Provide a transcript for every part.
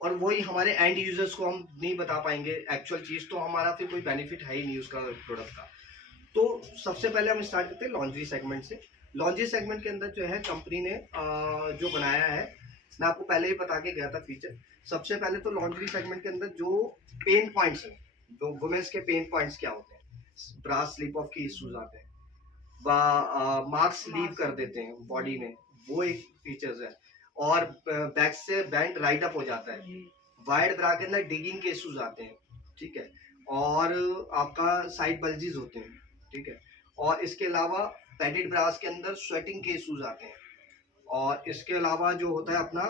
और वही हमारे एंड यूजर्स को हम नहीं बता पाएंगे एक्चुअल चीज, तो हमारा फिर कोई बेनिफिट है ही नहीं उसका प्रोडक्ट का। तो सबसे पहले हम स्टार्ट करते हैं लॉन्ड्री सेगमेंट से। लॉन्ड्री सेगमेंट के अंदर जो है कंपनी ने जो बनाया है, मैं आपको पहले ही बता के गया था फीचर। सबसे पहले तो लॉन्ड्री सेगमेंट के अंदर जो पेन पॉइंट्स हैं, जो वुमेन्स के पेन पॉइंट्स क्या होते हैं, ब्रा स्लिप ऑफ के इश्यूज आते हैं, व मार्क्स लीव कर देते हैं बॉडी में, वो एक फीचर्स है। और बैक से बैंड राइट अप हो जाता है। वाइड ब्रा के अंदर डिगिंग के इश्यूज आते हैं, ठीक है। और आपका साइड बल्जीज होते हैं, ठीक है। और इसके अलावा पैडेड ब्रास के अंदर स्वेटिंग के इश्यूज आते हैं। और इसके अलावा जो होता है अपना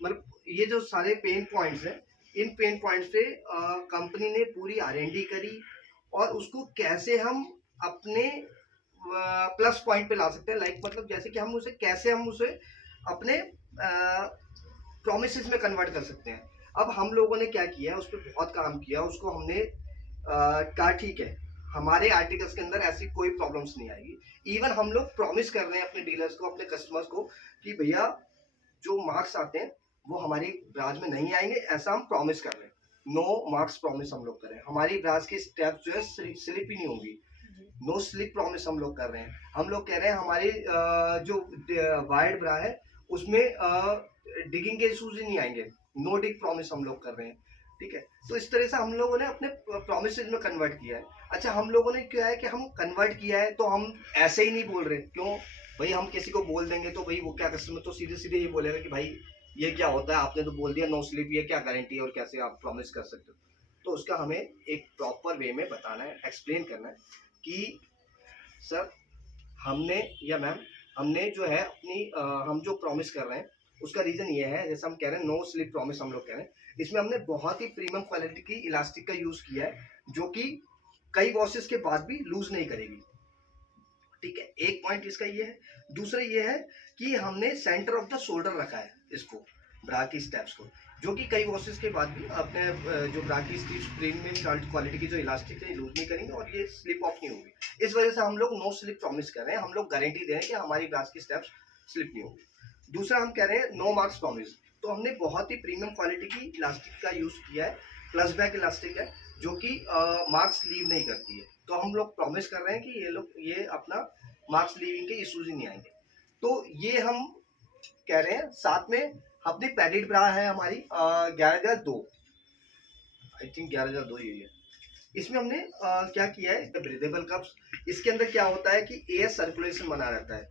मतलब ये जो सारे पेन पॉइंट्स हैं, इन पेन पॉइंट्स पे कंपनी ने पूरी R&D करी, और उसको कैसे हम अपने प्लस पॉइंट पे ला सकते हैं। लाइक मतलब जैसे कि हम उसे अपने प्रोमिसेस में कन्वर्ट कर सकते हैं। अब हम लोगों ने क्या किया है, उस पर बहुत काम किया, उसको हमने कहा ठीक है, हमारे आर्टिकल्स के अंदर ऐसी कोई प्रॉब्लम्स नहीं आएगी। इवन हम लोग प्रॉमिस कर रहे हैं अपने डीलर्स को, अपने कस्टमर्स को, कि भैया जो मार्क्स आते हैं वो हमारी ब्रांच में नहीं आएंगे, ऐसा हम प्रॉमिस कर रहे हैं। नो मार्क्स प्रॉमिस हम लोग कर रहे हैं, हमारी ब्रांच की स्टेप जो है स्लिप ही नहीं होगी। नो स्लिप प्रॉमिस हम लोग कर रहे हैं। हम लोग कह रहे हैं हमारी जो वाइड ब्रा है उसमें डिगिंग के इशूज ही नहीं आएंगे। नो डिग प्रॉमिस हम लोग कर रहे हैं, ठीक है। तो इस तरह से हम लोगों ने अपने प्रोमिसेज में कन्वर्ट किया है। अच्छा, हम लोगों ने क्या है कि हम कन्वर्ट किया है तो हम ऐसे ही नहीं बोल रहे, क्यों भाई, हम किसी को बोल देंगे तो भाई वो क्या, कस्टमर तो सीधे सीधे ये बोलेगा कि भाई ये क्या होता है, आपने तो बोल दिया नो स्लिप, ये क्या गारंटी है और कैसे आप प्रॉमिस कर सकते हो। तो उसका हमें एक प्रॉपर वे में बताना है, एक्सप्लेन करना है कि सर हमने या मैम, हमने जो है अपनी हम जो प्रॉमिस कर रहे हैं उसका रीजन ये है, जैसे हम कह रहे हैं नो स्लिप प्रॉमिस हम लोग कह रहे हैं, इसमें हमने बहुत ही प्रीमियम क्वालिटी की इलास्टिक का यूज किया है, जो कि कई वॉशेस के बाद भी लूज नहीं करेगी, ठीक है। एक पॉइंट इसका ये है। दूसरा ये है कि हमने सेंटर ऑफ द शोल्डर रखा है इसको, ब्रा की स्टेप्स को, जो कि कई वॉशेस के बाद भी अपने जो ब्रा की स्टीव्स प्रीमियम क्वालिटी की जो इलास्टिक है लूज नहीं करेंगे और ये स्लिप ऑफ नहीं होगी। इस वजह से हम लोग नो स्लिप प्रॉमिस कर रहे हैं, हम लोग गारंटी दे रहे हैं कि हमारी ब्रास की स्टेप्स स्लिप नहीं होगी। दूसरा हम कह रहे हैं नो मार्क्स प्रॉमिस। तो हमने बहुत ही प्रीमियम क्वालिटी की इलास्टिक का यूज किया है, प्लस बैक इलास्टिक है, जो कि मार्क्स लीव नहीं करती है। तो हम लोग प्रॉमिस कर रहे हैं कि ये अपना मार्क्स लीविंग के इश्यूज ही नहीं आएंगे। तो ये हम कह रहे हैं। साथ में अपनी पैडेड ब्रा है हमारी 11,002, आई थिंक 11,002 यही है। इसमें हमने क्या किया है, ब्रीदेबल कप्स। इसके अंदर क्या होता है कि एयर सर्कुलेशन बना रहता है,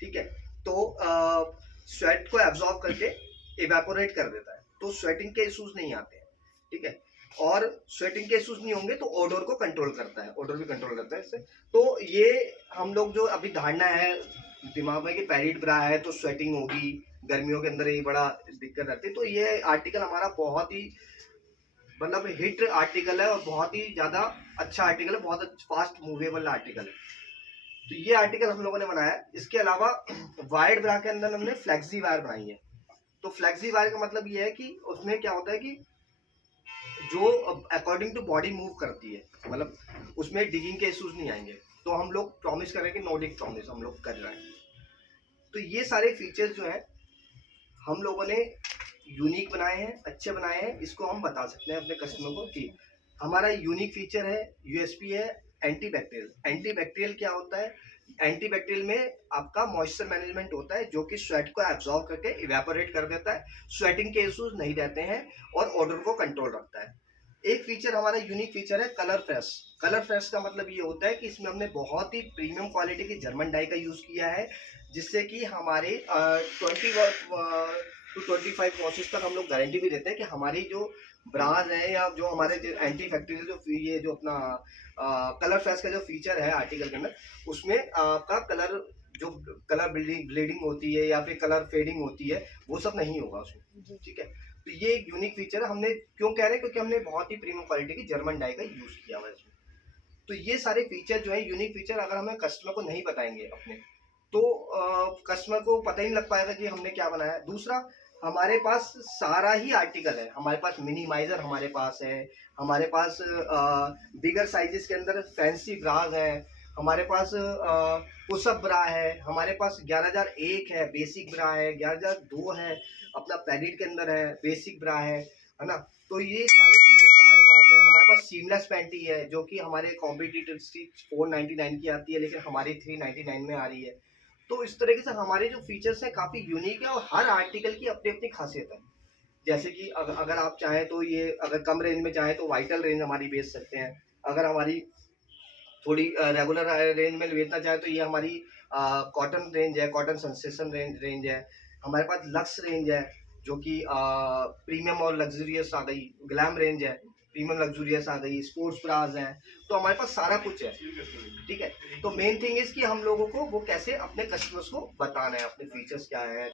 ठीक है। तो स्वेट को एब्जॉर्ब करके इवेपोरेट कर देता है, तो स्वेटिंग के इश्यूज नहीं आते हैं, ठीक है। और स्वेटिंग के इश्यूज नहीं होंगे तो ओडोर को कंट्रोल करता है, ओडोर भी कंट्रोल करता है इससे। तो ये हम लोग जो अभी धारणा है दिमाग में कि पैडिड ब्रा है तो स्वेटिंग होगी, गर्मियों के अंदर ये बड़ा दिक्कत आती है, तो ये आर्टिकल हमारा बहुत ही मतलब हिट आर्टिकल है और बहुत ही ज्यादा अच्छा आर्टिकल है, बहुत फास्ट मूवेबल आर्टिकल है। तो ये आर्टिकल हम लोगों ने बनाया है। इसके अलावा वाइड ब्रा के अंदर हमने फ्लेक्सी वायर बनाई है। तो फ्लेक्सी वायर का मतलब ये है कि उसमें क्या होता है कि जो अकॉर्डिंग टू बॉडी मूव करती है, मतलब उसमें डिगिंग के इश्यूज नहीं आएंगे। तो हम लोग प्रॉमिस कर रहे हैं कि नो डिग प्रॉमिस हम लोग कर रहे हैं। तो ये सारे फीचर्स जो है हम लोगों ने यूनिक बनाए हैं, अच्छे बनाए हैं। इसको हम बता सकते हैं अपने कस्टमर को कि हमारा यूनिक फीचर है, यूएसपी है एंटी बैक्टीरियल। एंटी बैक्टीरियल क्या होता है, एंटी बैक्टीरियल में आपका मॉइस्चर मैनेजमेंट होता है, जो कि स्वेट को एब्जॉर्ब करके इवेपोरेट कर देता है, स्वेटिंग के इश्यूज नहीं रहते हैं और ऑर्डर को कंट्रोल रखता है। एक फीचर हमारा यूनिक फीचर है कलर फ्रेश। कलर फ्रेश का मतलब ये होता है कि इसमें हमने बहुत ही प्रीमियम क्वालिटी की जर्मन डाई का यूज किया है, जिससे कि हमारे 20 to 25 वॉशेस तक हम लोग गारंटी भी देते हैं कि हमारी जो ब्रांड है या जो हमारे एंटी फैक्ट्रियल जो ये जो अपना कलर फ्रेश का जो फीचर है आर्टिकल के अंदर, उसमें आपका कलर जो कलर ब्लीडिंग होती है या फिर कलर फेडिंग होती है वो सब नहीं होगा उसमें, ठीक है। तो ये एक यूनिक फीचर है। हमने क्यों कह रहे हैं, क्योंकि हमने बहुत ही प्रीमियम क्वालिटी की जर्मन डाई का यूज किया हुआ है इसमें। तो ये सारे फीचर जो है यूनिक फीचर, अगर हमें कस्टमर को नहीं बताएंगे अपने, तो कस्टमर को पता ही नहीं लग पाएगा कि हमने क्या बनाया है। दूसरा, हमारे पास सारा ही आर्टिकल है, हमारे पास मिनिमाइजर हमारे पास है, हमारे पास बिगर साइजेस के अंदर फैंसी ब्राज हैं, हमारे पास पुशअप ब्रा है, हमारे पास 11,001 है बेसिक ब्रा है, 11,002 है अपना पैडिट के अंदर है, बेसिक ब्रा है ना। तो ये सारे फीचर्स हमारे पास हैं। हमारे पास सीमलेस पैंटी है जो कि हमारे कॉम्पिटिटर्स की 499 की आती है, लेकिन हमारी 399 में आ रही है। तो इस तरीके से हमारे जो फीचर्स हैं काफ़ी यूनिक है और हर आर्टिकल की अपनी अपनी खासियत है। जैसे कि अगर आप चाहें तो ये अगर कम रेंज में चाहें तो वाइटल रेंज हमारी बेच सकते हैं। अगर हमारी थोड़ी रेगुलर रेंज में बेचना चाहें तो ये हमारी कॉटन रेंज है, कॉटन सेंसेशन रेंज है। हमारे पास लक्स रेंज है जो कि प्रीमियम और लग्जरियस आ गई, ग्लैम रेंज है, प्रीमियम लग्जरियस आ गई, स्पोर्ट्स ब्राज हैं। तो हमारे पास सारा कुछ है, ठीक है। तो मेन थिंग इज कि हम लोगों को वो कैसे अपने कस्टमर्स को बताना है अपने फीचर्स क्या है।